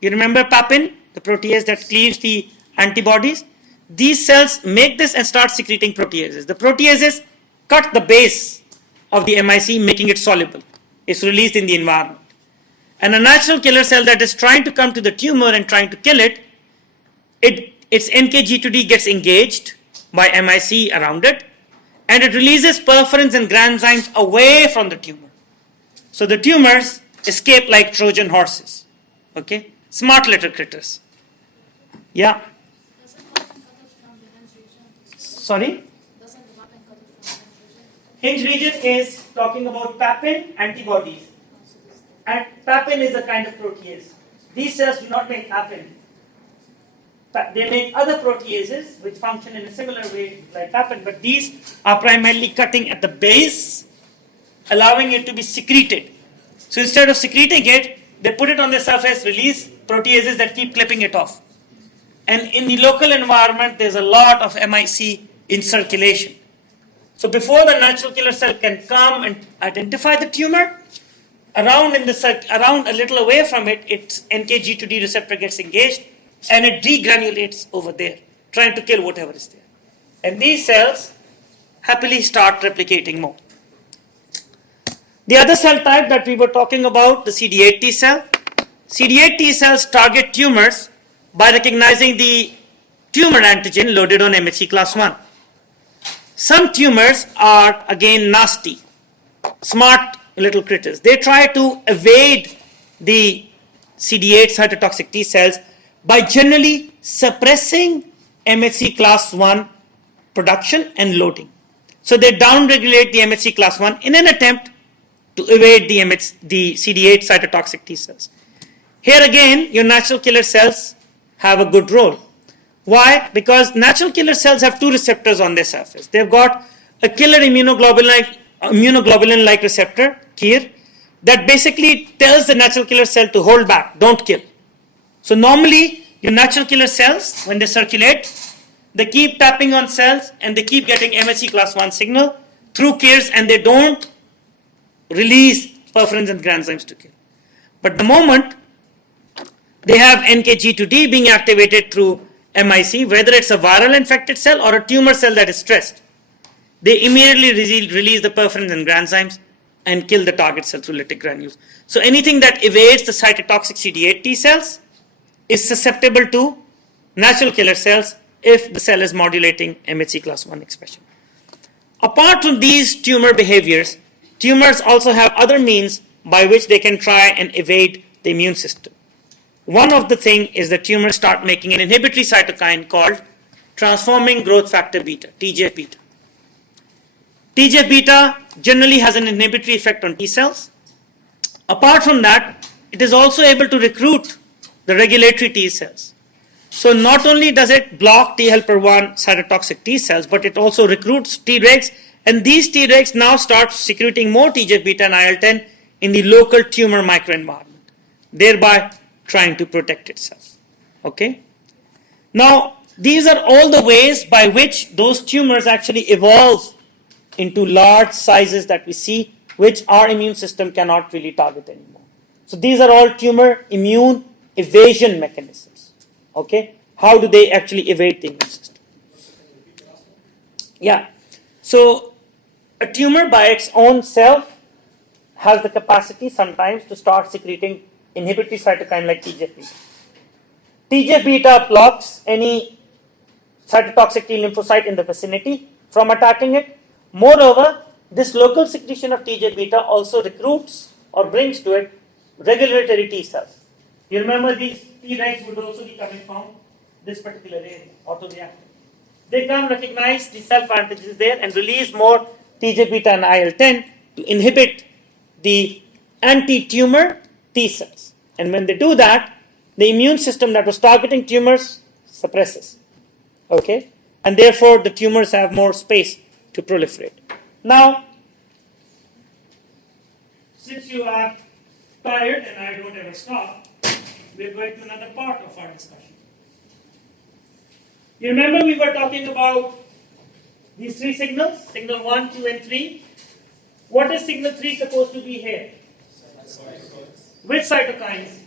You remember papin, the protease that cleaves the antibodies? These cells make this and start secreting proteases. The proteases cut the base of the MIC, making it soluble. It's released in the environment. And a natural killer cell that is trying to come to the tumor and trying to kill it, its NKG2D gets engaged by MIC around it, and it releases perforins and granzymes away from the tumor. So the tumors escape like Trojan horses. Okay? Smart little critters. Yeah. Sorry? Hinge region is talking about papin antibodies. And papin is a kind of protease. These cells do not make papin. They make other proteases which function in a similar way like papin, but these are primarily cutting at the base, allowing it to be secreted. So instead of secreting it, they put it on the surface, release proteases that keep clipping it off. And in the local environment, there's a lot of MIC in circulation. So before the natural killer cell can come and identify the tumor, around a little away from it, its NKG2D receptor gets engaged and it degranulates over there, trying to kill whatever is there. And these cells happily start replicating more. The other cell type that we were talking about, the CD8 T cell. CD8 T cells target tumors by recognizing the tumor antigen loaded on MHC class 1. Some tumors are again nasty, smart little critters. They try to evade the CD8 cytotoxic T cells by generally suppressing MHC class 1 production and loading. So they downregulate the MHC class 1 in an attempt to evade the CD8 cytotoxic T cells. Here again, your natural killer cells have a good role. Why? Because natural killer cells have two receptors on their surface. They've got a killer immunoglobulin-like receptor, KIR, that basically tells the natural killer cell to hold back, don't kill. So normally, your natural killer cells, when they circulate, they keep tapping on cells and they keep getting MHC class 1 signal through KIRs and they don't release perforins and granzymes to kill. But the moment they have NKG2D being activated through MIC, whether it's a viral infected cell or a tumor cell that is stressed, they immediately release the perforins and granzymes and kill the target cell through lytic granules. So anything that evades the cytotoxic CD8 T cells is susceptible to natural killer cells if the cell is modulating MHC class 1 expression. Apart from these tumor behaviors, tumors also have other means by which they can try and evade the immune system. One of the things is that tumors start making an inhibitory cytokine called transforming growth factor beta, TGF-beta. TGF-beta generally has an inhibitory effect on T cells. Apart from that, it is also able to recruit the regulatory T cells. So not only does it block T helper 1 cytotoxic T cells, but it also recruits Tregs, and these Tregs now start secreting more TGF-beta and IL-10 in the local tumor microenvironment, thereby trying to protect itself. Okay? Now, these are all the ways by which those tumors actually evolve into large sizes that we see, which our immune system cannot really target anymore. So these are all tumor immune evasion mechanisms. Okay? How do they actually evade the immune system? Yeah. So a tumor by its own self has the capacity sometimes to start secreting inhibitory cytokine like TGF-beta. TGF-beta blocks any cytotoxic T lymphocyte in the vicinity from attacking it. Moreover, this local secretion of TGF-beta also recruits or brings to it regulatory T cells. You remember these Tregs would also be coming from this particular area, autoreactive. They come, recognize the self-antigens there, and release more TGF-beta and IL-10 to inhibit the anti-tumor T cells. And when they do that, the immune system that was targeting tumors suppresses. Okay? And therefore, the tumors have more space to proliferate. Now, since you are tired and I don't ever stop, we're going to another part of our discussion. You remember we were talking about these three signals, signal 1, 2, and 3. What is signal 3 supposed to be here? Which cytokines?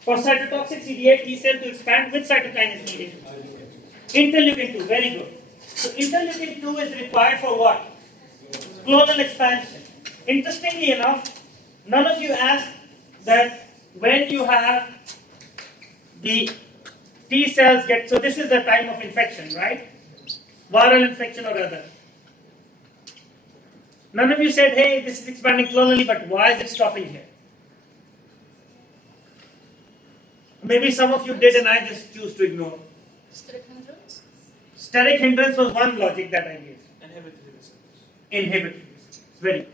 For cytotoxic CD8 T cell to expand, which cytokine is needed? Interleukin 2, very good. So interleukin 2 is required for what? Clonal expansion. Interestingly enough, none of you asked that when you have the T cells get, so this is the time of infection, right? Viral infection or other. None of you said, hey, this is expanding clonally, but why is it stopping here? Maybe some of you did and I just choose to ignore. Steric hindrance? Steric hindrance was one logic that I gave. Inhibitory receptors. Inhibitory receptors. Very good.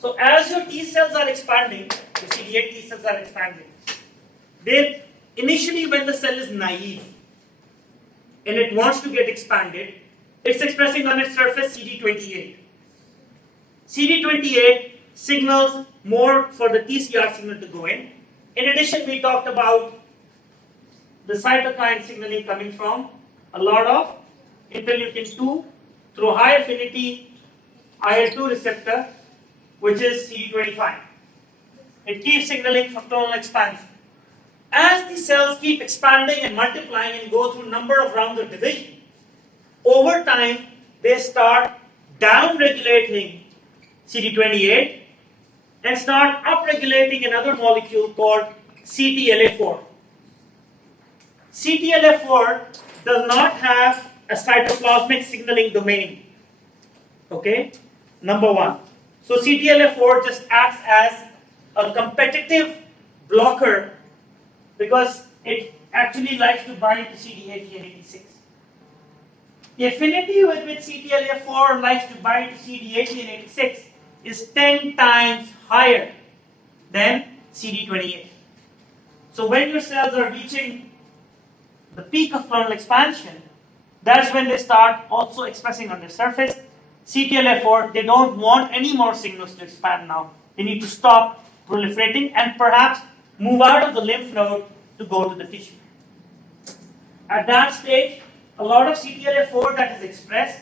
So as your T cells are expanding, the CD8 T cells are expanding, they initially when the cell is naive and it wants to get expanded, it's expressing on its surface CD28. CD28 signals more for the TCR signal to go in. In addition, we talked about the cytokine signaling coming from a lot of interleukin 2 through high affinity IL-2 receptor, which is CD25. It keeps signaling for clonal expansion. As the cells keep expanding and multiplying and go through a number of rounds of division, over time they start down-regulating CD28 and start upregulating another molecule called CTLA4. CTLA4 does not have a cytoplasmic signaling domain. Okay? Number one. So CTLA4 just acts as a competitive blocker because it actually likes to bind to CD80 and 86. The affinity with which CTLA4 likes to bind to CD80 and 86 is 10 times higher than CD28. So when your cells are reaching the peak of clonal expansion, that's when they start also expressing on the surface CTLA4. They don't want any more signals to expand now. They need to stop proliferating and perhaps move out of the lymph node to go to the tissue. At that stage, a lot of CTLA4 that is expressed,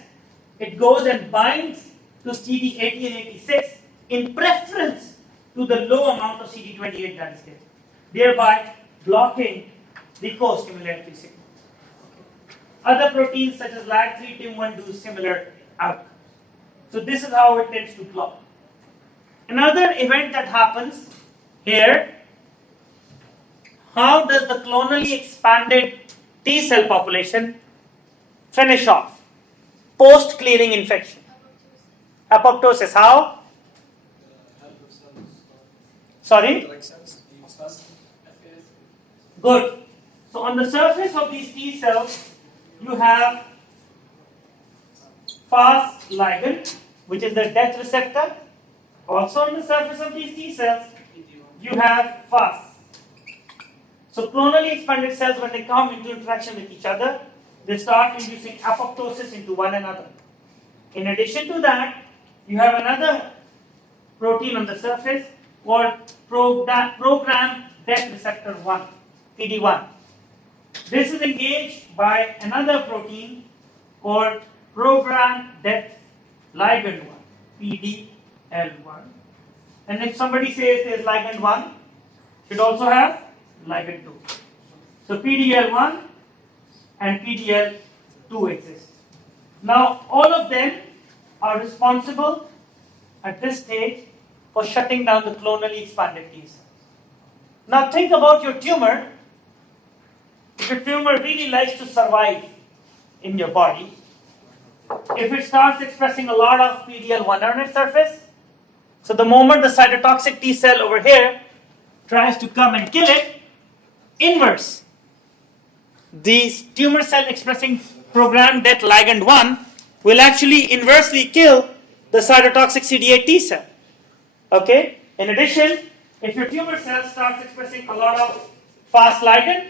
it goes and binds to CD80 and 86 in preference to the low amount of CD28 that is there, thereby blocking the co-stimulatory signal. Other proteins such as LAG3, TIM1 do similar outcome. So this is how it tends to block. Another event that happens here, how does the clonally expanded T cell population finish off post-clearing infection? Apoptosis, how? Sorry? Good. So on the surface of these T cells, you have Fas ligand, which is the death receptor. Also on the surface of these T cells, you have Fas. So clonally expanded cells, when they come into interaction with each other, they start inducing apoptosis into one another. In addition to that, you have another protein on the surface called programmed death receptor 1, PD1. This is engaged by another protein called programmed death ligand 1, PDL1. And if somebody says there's ligand 1, should also have ligand 2. So PDL1 and PDL2 exist. Now all of them are responsible at this stage for shutting down the clonally expanded T cells. Now think about your tumor. If your tumor really likes to survive in your body, if it starts expressing a lot of PDL1 on its surface, So the moment the cytotoxic T cell over here tries to come and kill it, inverse. These tumor cell expressing programmed death ligand 1 will actually inversely kill the cytotoxic CD8 T cell. Okay? In addition, if your tumor cell starts expressing a lot of fast ligand,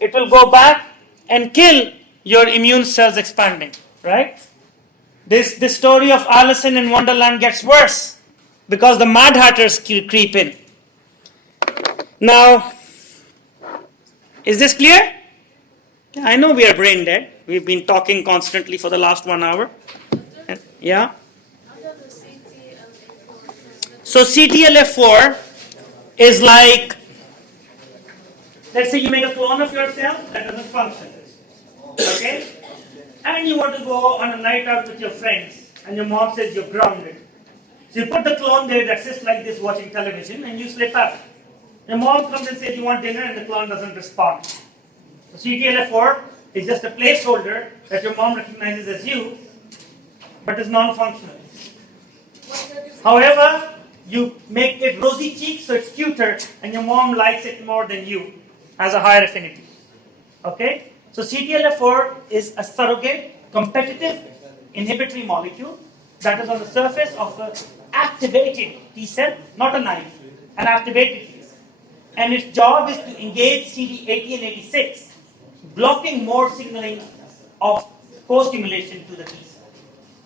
it will go back and kill your immune cells expanding, right? This story of Alice in Wonderland gets worse because the Mad Hatters creep in. Now, is this clear? I know we are brain dead. We've been talking constantly for the last 1 hour. Yeah? So CTLF4 is like, let's say you make a clone of yourself that doesn't function. Okay? And you want to go on a night out with your friends, and your mom says you're grounded. So you put the clone there that sits like this watching television, and you slip out. Your mom comes and says you want dinner, and the clone doesn't respond. So CTLF4 is just a placeholder that your mom recognizes as you, but is non-functional. However, you make it rosy cheeks so it's cuter, and your mom likes it more than you, has a higher affinity. Okay? So CTLF4 is a surrogate, competitive, inhibitory molecule that is on the surface of an activated T cell, not a naive, an activated T cell. And its job is to engage CD80 and 86, blocking more signaling of co-stimulation to the T cell.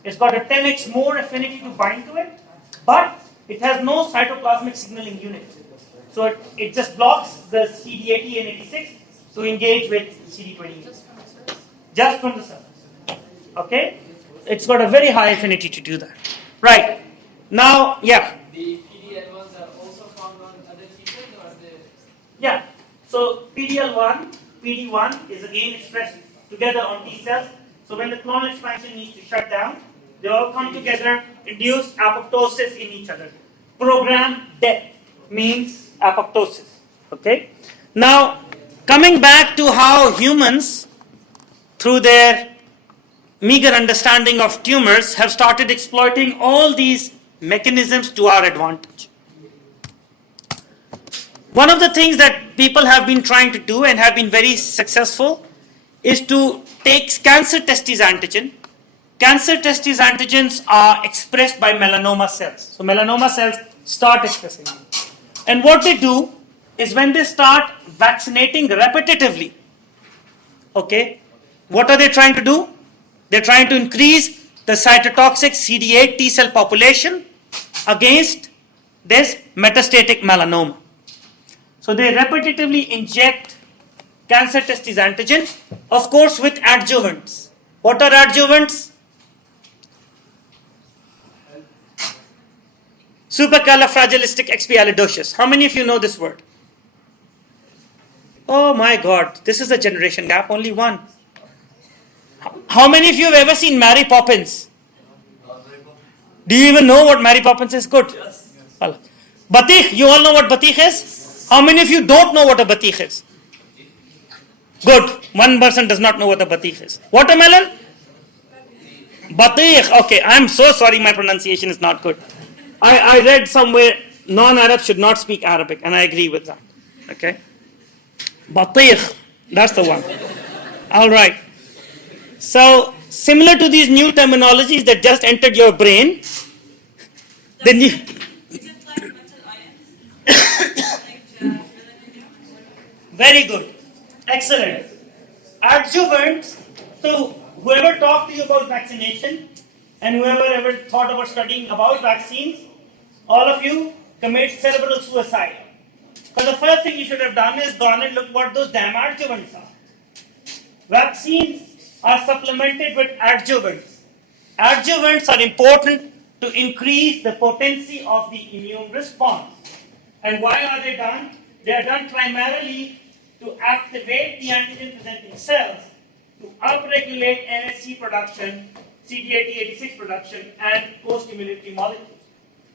It's got a 10x more affinity to bind to it, but it has no cytoplasmic signaling unit. So it just blocks the CD80 and 86 to engage with CD20. Just from the surface. Okay? It's got a very high affinity to do that. Right. Now, yeah. The PDL1s are also found on other T cells or are they? Yeah. So PD1 is again expressed together on T cells. So when the clonal expansion needs to shut down, they all come together, induce apoptosis in each other. Programmed death means apoptosis. Okay? Now, coming back to how humans, through their meager understanding of tumors, have started exploiting all these mechanisms to our advantage. One of the things that people have been trying to do and have been very successful is to take cancer testis antigen. Cancer testis antigens are expressed by melanoma cells. So melanoma cells start expressing them. And what they do is when they start vaccinating repetitively, okay, what are they trying to do? They're trying to increase the cytotoxic CD8 T cell population against this metastatic melanoma. So they repetitively inject cancer testis antigen, of course with adjuvants. What are adjuvants? Supercalifragilisticexpialidocious. How many of you know this word? Oh my God, this is a generation gap, only one. How many of you have ever seen Mary Poppins? Do you even know what Mary Poppins is? Good. Well, batikh, you all know what batikh is? How many of you don't know what a batikh is? Good. One person does not know what a batikh is. Watermelon? Batikh. Okay, I'm so sorry my pronunciation is not good. I read somewhere non-Arabs should not speak Arabic, and I agree with that. Okay? Batikh. That's the one. All right. So, similar to these new terminologies that just entered your brain, the new... Very good. Excellent. Adjuvants. So, whoever talked to you about vaccination and whoever ever thought about studying about vaccines, all of you commit cerebral suicide. Because the first thing you should have done is gone and looked what those damn adjuvants are. Vaccines are supplemented with adjuvants. Adjuvants are important to increase the potency of the immune response. And why are they done? They are done primarily to activate the antigen-presenting cells, to upregulate NSC production, CD80-86 production, and co-stimulatory molecules.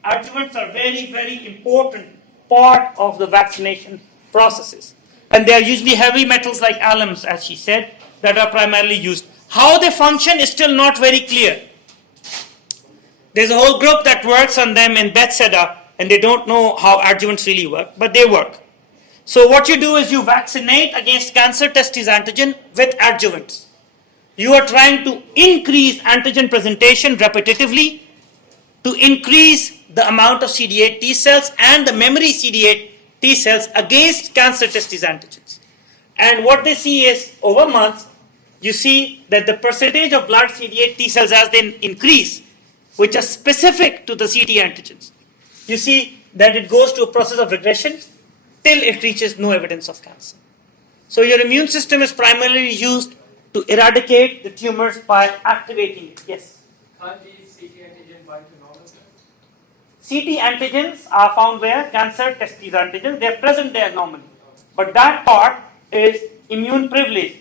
Adjuvants are very, very important part of the vaccination processes. And they are usually heavy metals like alums, as she said, that are primarily used. How they function is still not very clear. There's a whole group that works on them in Bethesda, and they don't know how adjuvants really work, but they work. So what you do is you vaccinate against cancer testis antigen with adjuvants. You are trying to increase antigen presentation repetitively to increase the amount of CD8 T cells and the memory CD8 T cells against cancer testis antigens. And what they see is over months, you see that the percentage of blood CD8 T cells as they increase, which are specific to the CD antigens, you see that it goes to a process of regression till it reaches no evidence of cancer. So your immune system is primarily used to eradicate the tumors by activating it. Yes? Can't these CT antigen bind to normal cells? CT antigens are found where? Cancer testis antigens. They are present there normally. But that part is immune privileged.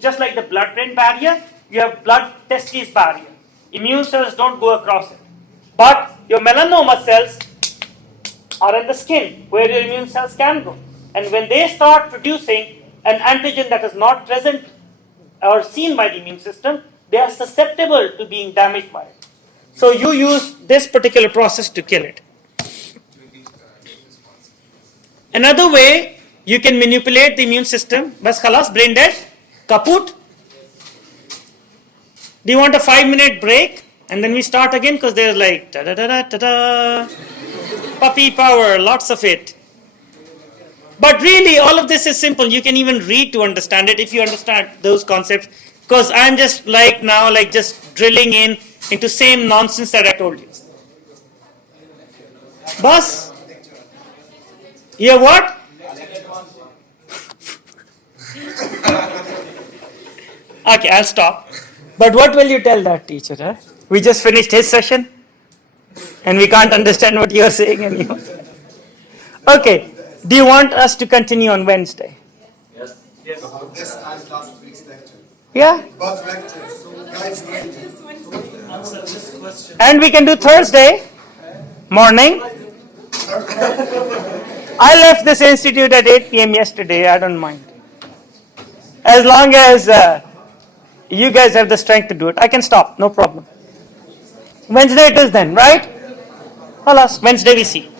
Just like the blood-brain barrier, you have blood testis barrier. Immune cells don't go across it. But your melanoma cells are in the skin where your immune cells can go. And when they start producing an antigen that is not present or seen by the immune system, they are susceptible to being damaged by it. So you use this particular process to kill it. Another way you can manipulate the immune system, bas khalas, brain dead, kaput. Do you want a 5-minute break? And then we start again because there's like da-da-da-da-da-da, puppy power, lots of it. But really, all of this is simple. You can even read to understand it if you understand those concepts. Because I'm just like now, like just drilling into same nonsense that I told you. Boss? Yeah, what? Okay, I'll stop. But what will you tell that teacher? Huh? We just finished his session and we can't understand what you're saying anymore. Okay. Do you want us to continue on Wednesday? Yes. Yes. This time last week's lecture. Yeah? But lecture. Guys, wait. Answer this question. And we can do Thursday morning. I left this institute at 8 p.m. yesterday. I don't mind. As long as you guys have the strength to do it, I can stop. No problem. Wednesday it is then, right? Well, Wednesday we see.